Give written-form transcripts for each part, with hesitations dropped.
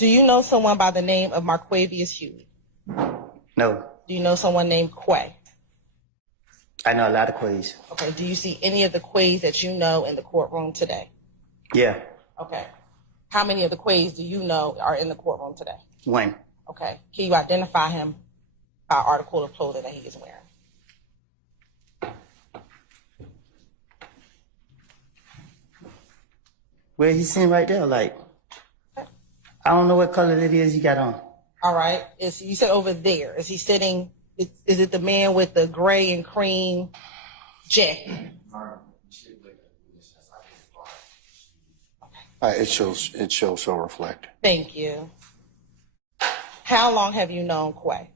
Do you know someone by the name of Marquavius Huey? No. Do you know someone named Qua? I know a lot of Quays. Okay. Do you see any of the Quays that you know in the courtroom today? Yeah. Okay. How many of the Quays do you know are in the courtroom today? One. Okay. Can you identify him by article of clothing that he is wearing? Well, he's sitting right there, like, I don't know what color it is he got on. All right. You said over there. Is he sitting, is it the man with the gray and cream jacket? It shows so reflect. Thank you. How long have you known Qua?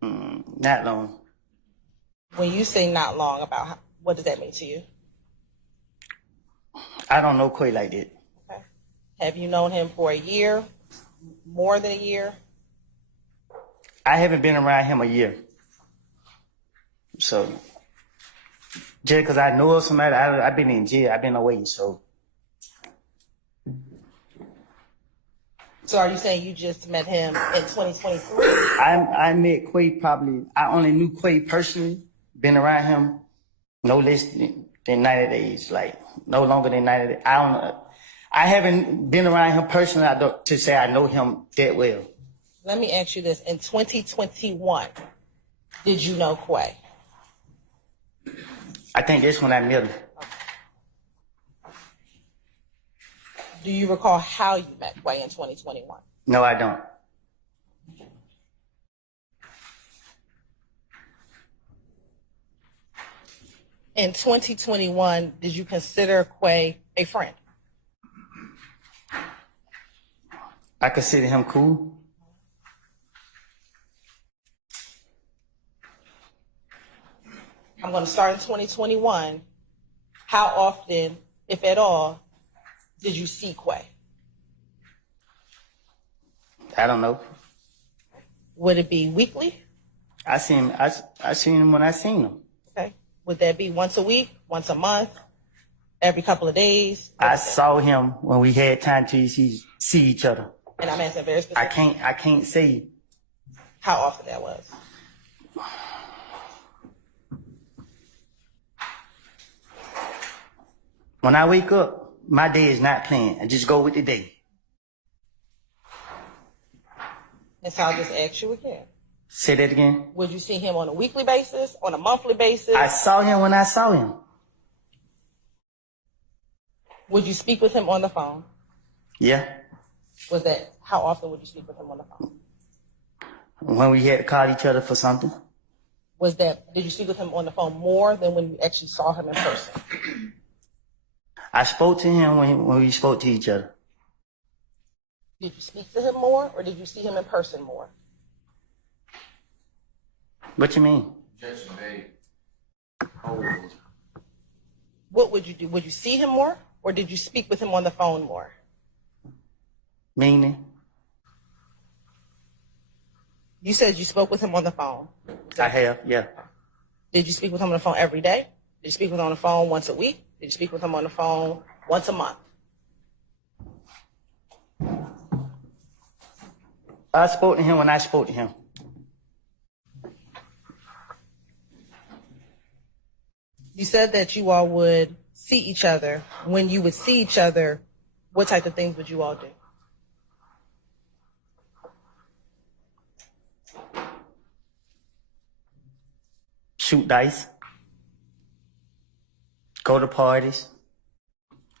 Not long. When you say not long, what does that mean to you? I don't know Quay like that. Okay. Have you known him for a year? More than a year? I haven't been around him a year. So, just because I know of somebody, I've been in jail, I've been away, so. So are you saying you just met him in 2023? I met Quay I only knew Quay personally, been around him no less than 90 days, like no longer than 90 days. I don't know. I haven't been around him personally to say I know him that well. Let me ask you this. In 2021, did you know Qua? I think that's when I met him. Do you recall how you met Qua in 2021? No, I don't. In 2021, did you consider Qua a friend? I consider him cool. I'm going to start in 2021. How often, if at all, did you see Qua? I don't know. Would it be weekly? I seen him when I seen him. Okay. Would that be once a week, once a month, every couple of days? I saw him when we had time to see each other. And I'm asking very specific. I can't say how often that was. When I wake up, my day is not planned. I just go with the day. And so I'll just ask you again. Say that again. Would you see him on a weekly basis, on a monthly basis? I saw him when I saw him. Would you speak with him on the phone? Yeah. How often would you speak with him on the phone? When we had to call each other for something. Did you speak with him on the phone more than when you actually saw him in person? I spoke to him when we spoke to each other. Did you speak to him more, or did you see him in person more? What you mean? What would you do? Would you see him more, or did you speak with him on the phone more? Meaning? You said you spoke with him on the phone. I have, yeah. Did you speak with him on the phone every day? Did you speak with him on the phone once a week? Did you speak with him on the phone once a month? I spoke to him when I spoke to him. You said that you all would see each other. When you would see each other, what type of things would you all do? Shoot dice. Go to parties.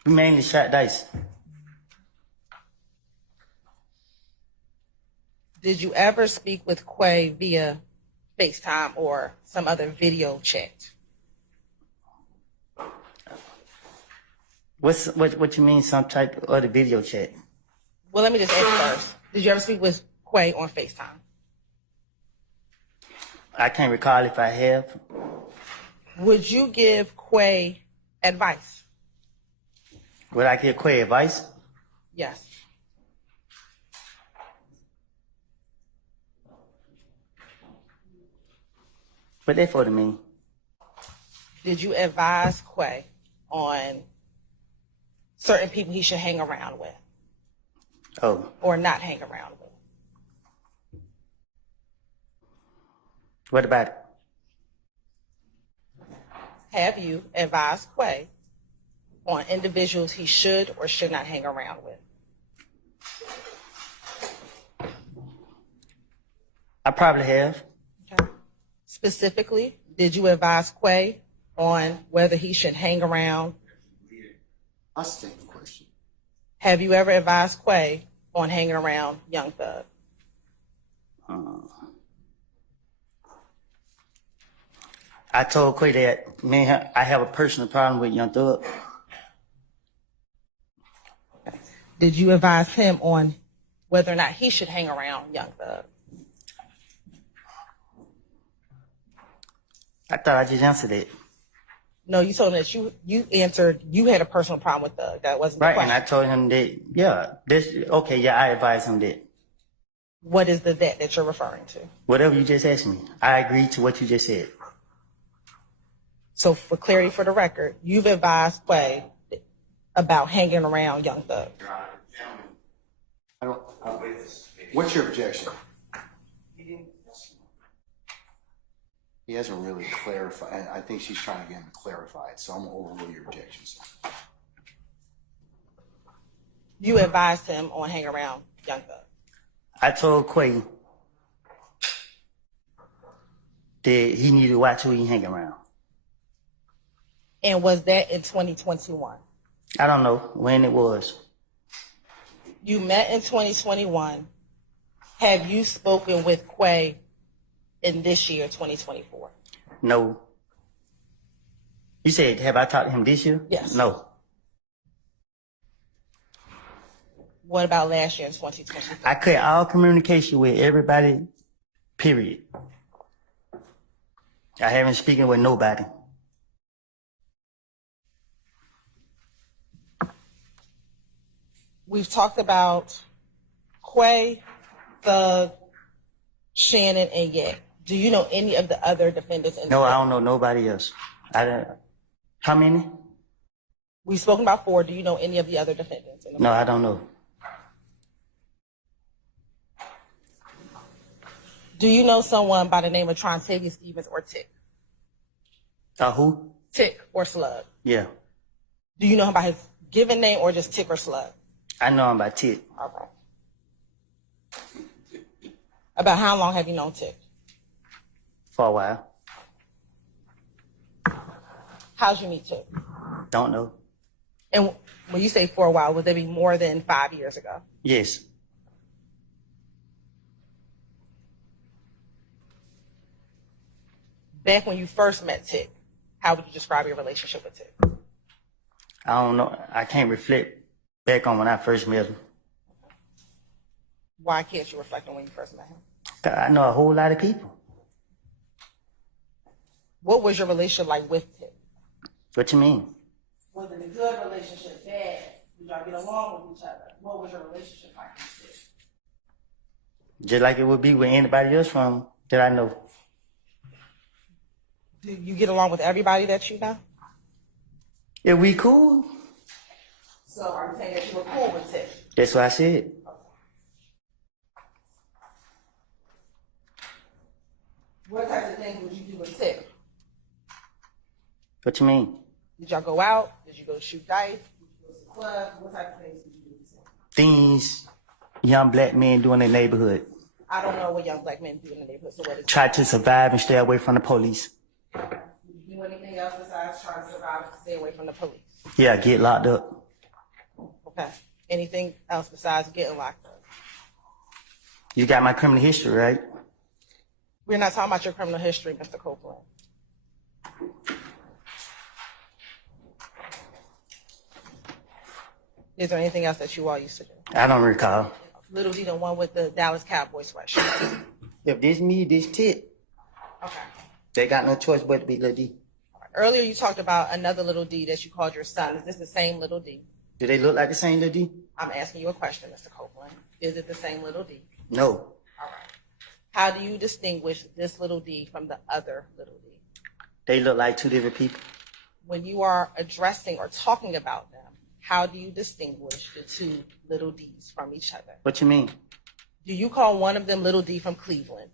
We mainly shot dice. Did you ever speak with Qua via FaceTime or some other video chat? What you mean, some type of other video chat? Well, let me just ask first. Did you ever speak with Qua on FaceTime? I can't recall if I have. Would you give Qua advice? Would I give Qua advice? Yes. What that for to me? Did you advise Qua on certain people he should hang around with? Oh, or not hang around with? what about it? Have you advised Qua on individuals he should or should not hang around with? I probably have. Okay. Specifically, did you advise Qua on whether he should hang around? That's the same question. Have you ever advised Qua on hanging around Young Thug? I told Qua that I have a personal problem with Young Thug. Did you advise him on whether or not he should hang around Young Thug? I thought I just answered it. No, you told him that you answered you had a personal problem with Thug. That wasn't the Right, question. and I told him that, I advised him that. What is the that you're referring to? Whatever you just asked me, I agreed to what you just said. So for clarity for the record, you've advised Qua about hanging around Young Thug. I don't. What's your objection? He hasn't really clarified. I think she's trying to get him to clarify it, so I'm gonna overrule your objections. You advised him on hanging around Young Thug. I told Qua that he needed to watch who he hang around. And was that in 2021? I don't know when it was. You met in 2021. Have you spoken with Qua in this year, 2024? No. You said, have I talked to him this year? Yes. No. What about last year in 2023? I cut all communication with everybody, period. I haven't spoken with nobody. We've talked about Qua, Thug, Shannon, and Yak. Do you know any of the other defendants in the No, I case? don't know nobody else. How many? We've spoken about 4. Do you know any of the other defendants in the No, I don't know. Do you know someone by the name of Trontavious Stevens or Tick? Who? Tick or Slug? Yeah. Do you know him by his given name or just Tick or Slug? I know him by Tit. Okay. About how long have you known Tick? For a while. How'd you meet Tick? Don't know. And when you say for a while, would that be more than 5 years ago? Yes. Back when you first met Tick, how would you describe your relationship with Tick? I don't know. I can't reflect back on when I first met him. Why can't you reflect on when you first met him? I know a whole lot of people. What was your relationship like with Tick? What you mean? Was it a good relationship, bad? Did y'all get along with each other? What was your relationship like with Tick? Just like it would be with anybody else from that I know. Do you get along with everybody that you know? If we cool, So are you saying that you were cool with Tick? that's what I said. What types of things would you do with Tick? What you mean? Did y'all go out? Did you go shoot dice? Did you go to the club? What type of things did you do with Tick? Things young black men do in their neighborhood. I don't know what young black men do in the neighborhood, so what is Try to survive and stay away from the police. Did you do anything else besides trying to survive and stay away from the police? Yeah, get locked up. Okay. Anything else besides getting locked up? You got my criminal history, right? We're not talking about your criminal history, Mr. Copeland. Is there anything else that you all used to do? I don't recall. Little D, the one with the Dallas Cowboys sweatshirt. If this me, this Tit, Okay. they got no choice but to be Lil D. Earlier you talked about another little D that you called your son. Is this the same little D? Do they look like the same Lil D? I'm asking you a question, Mr. Copeland. Is it the same little D? No. All right. How do you distinguish this little D from the other little D? They look like two different people. When you are addressing or talking about them, how do you distinguish the two little D's from each other? What you mean? Do you call one of them little D from Cleveland?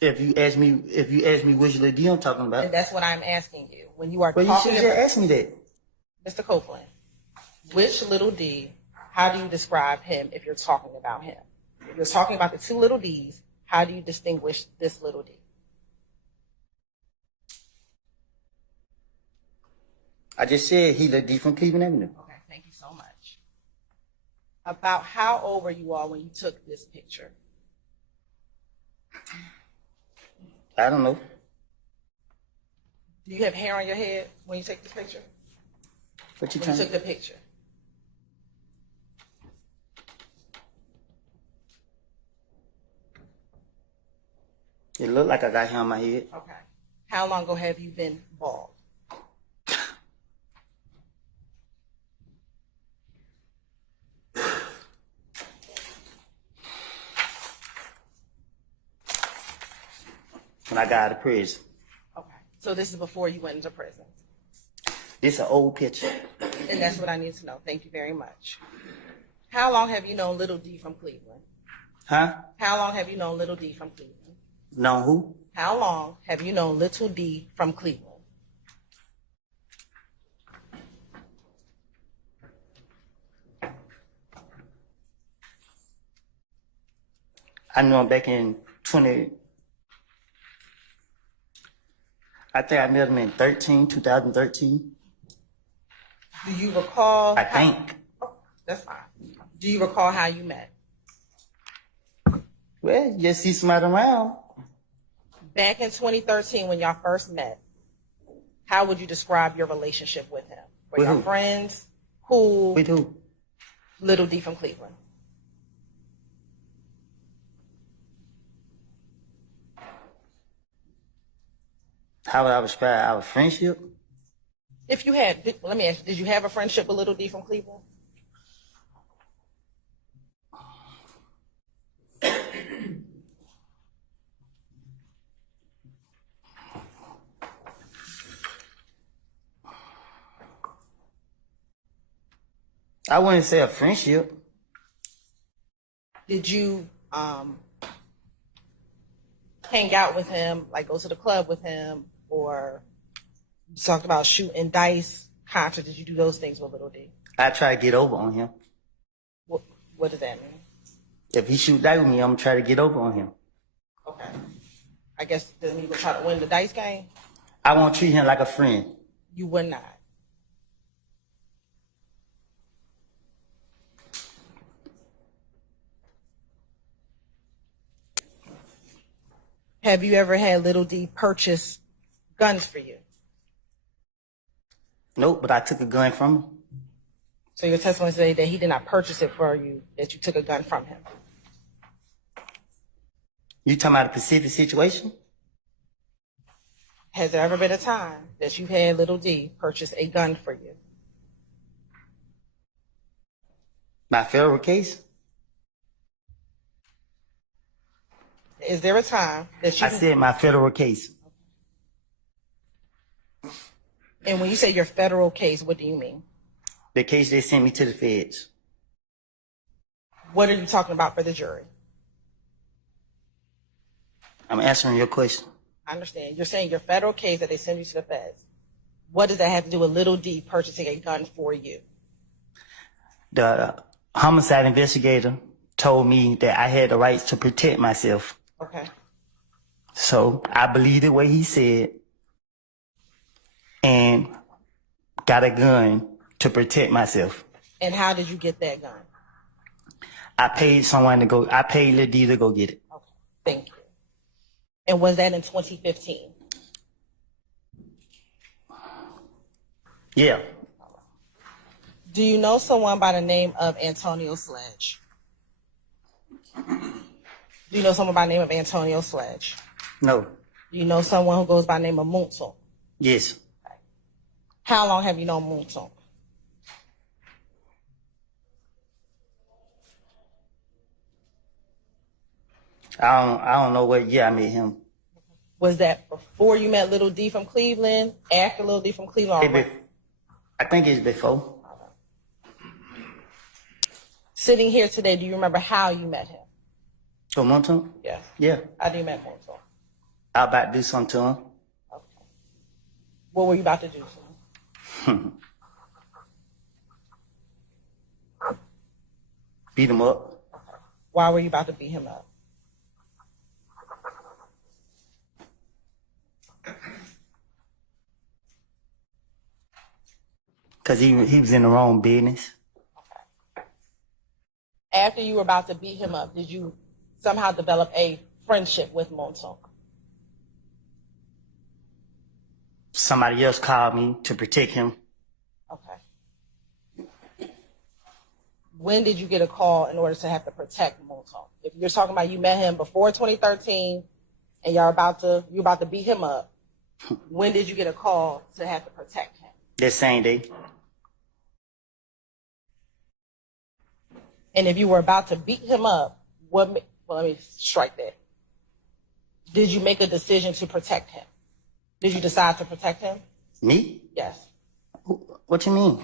If you ask me which little D I'm talking about, And that's what I'm asking you. When you are well, you should talking have just asked me that. Mr. Copeland, which little D, how do you describe him if you're talking about him? If you're talking about the two little D's, how do you distinguish this little D? I just said he little D from Cleveland Avenue. Okay, thank you so much. About how old were you all when you took this picture? I don't know. Do you have hair on your head when you take this picture? What you When you trying? took the picture? It looked like I got hair on my head. Okay. How long ago have you been bald? When I got out of prison. Okay. So this is before you went into prison. This is an old picture. And that's what I need to know. Thank you very much. How long have you known Little D from Cleveland? Huh? How long have you known Little D from Cleveland? Know who? How long have you known Little D from Cleveland? I knew him back in 20. I think I met him in 2013. Do you recall? I think. Oh, that's fine. Do you recall how you met? Well, you just see somebody around. Back in 2013, when y'all first met, how would you describe your relationship with him? Were With y'all who? friends? Who? With who? Little D from Cleveland. How would I describe our friendship? If you had, let me ask you, did you have a friendship with Little D from Cleveland? I wouldn't say a friendship. Did you hang out with him, like go to the club with him, or you talked about shooting dice, concerts? Did you do those things with Little D? I try to get over on him. What does that mean? If he shoot dice with me, I'm gonna try to get over on him. Okay. I guess then you would try to win the dice game? I won't treat him like a friend. You would not. Have you ever had Little D purchase guns for you? Nope, but I took a gun from him. So your testimony today that he did not purchase it for you, that you took a gun from him. You talking about a specific situation? Has there ever been a time that you've had Little D purchase a gun for you? My federal case? Is there a time that you... I said my federal case. And when you say your federal case, what do you mean? The case they sent me to the feds. What are you talking about for the jury? I'm answering your question. I understand. You're saying your federal case that they send you to the feds. What does that have to do with Little D purchasing a gun for you? The homicide investigator told me that I had the rights to protect myself. Okay. So I believed the way he said and got a gun to protect myself. And how did you get that gun? I paid Lil D to go get it. Okay. Thank you. And was that in 2015? Yeah. Do you know someone by the name of Antonio Sledge? Do you know someone by the name of Antonio Sledge? No. Do you know someone who goes by the name of Moonsong? Yes. How long have you known Moonsong? I don't know what year I met him. Was that before you met Little D from Cleveland, after Little D from Cleveland? or I think it's before. Sitting here today, do you remember how you met him? So Monton? Yes. Yeah. How do you met Monton? I about to do something to him. Okay. What were you about to do to him? Beat him up. Okay. Why were you about to beat him up? Because he was in the wrong business. After you were about to beat him up, did you somehow develop a friendship with Monton? Somebody else called me to protect him. Okay. When did you get a call in order to have to protect Monton? If you're talking about you met him before 2013 and you're about to beat him up, when did you get a call to have to protect him? That same day. And if you were about to beat him up, well, let me strike that. Did you make a decision to protect him? Did you decide to protect him? Me? Yes. What you mean?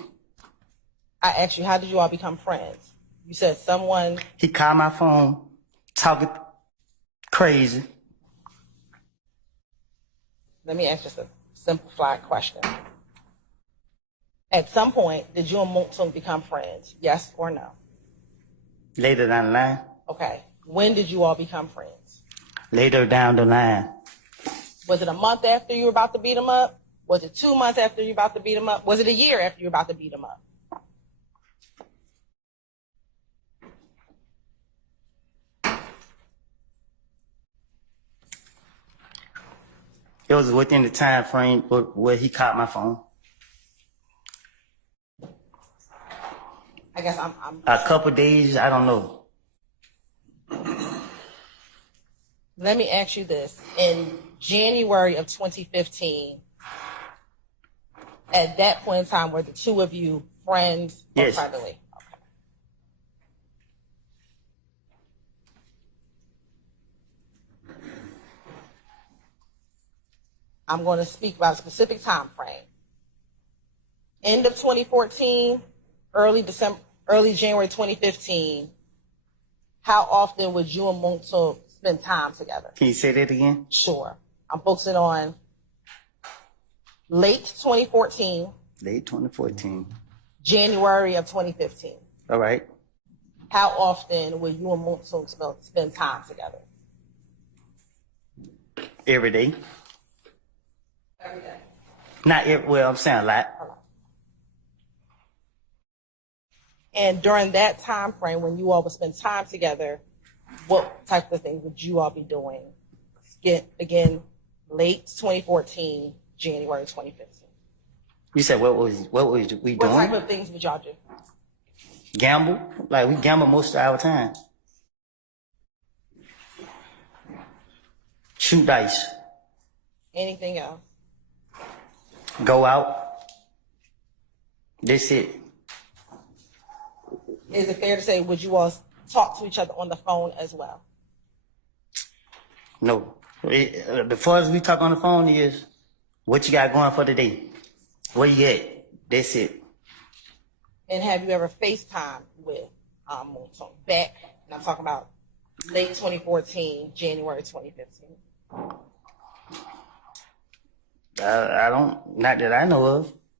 I asked you, how did you all become friends? You said someone... He called my phone, talking crazy. Let me ask just a simplified question. At some point, did you and Monton become friends? Yes or no? Later down the line. Okay. When did you all become friends? Later down the line. Was it a month after you were about to beat him up? Was it 2 months after you were about to beat him up? Was it a year after you were about to beat him up? It was within the time frame where he caught my phone. I guess I'm A couple days, I don't know. Let me ask you this. In January of 2015, at that point in time, were the two of you friends or Yes. privately? Okay. I'm going to speak about a specific time frame. End of 2014, early January 2015, how often would you and Monton spend time together? Can you say that again? Sure. I'm focusing on late 2014, Late 2014. January of 2015. All right. How often would you and Monton spend time together? Every day. Every day. Not every, well, I'm saying a lot. And during that time frame, when you all would spend time together, what type of things would you all be doing? Again, late 2014, January 2015. You said what was we What type doing? of things would y'all do? Gamble? Like we gamble most of our time. Shoot dice. Anything else? Go out. That's it. Is it fair to say, would you all talk to each other on the phone as well? No. The farthest we talk on the phone is, what you got going for the day? Where you at? That's it. And have you ever FaceTime with Monton? Back, and I'm talking about late 2014, January 2015. I don't, not that I know of.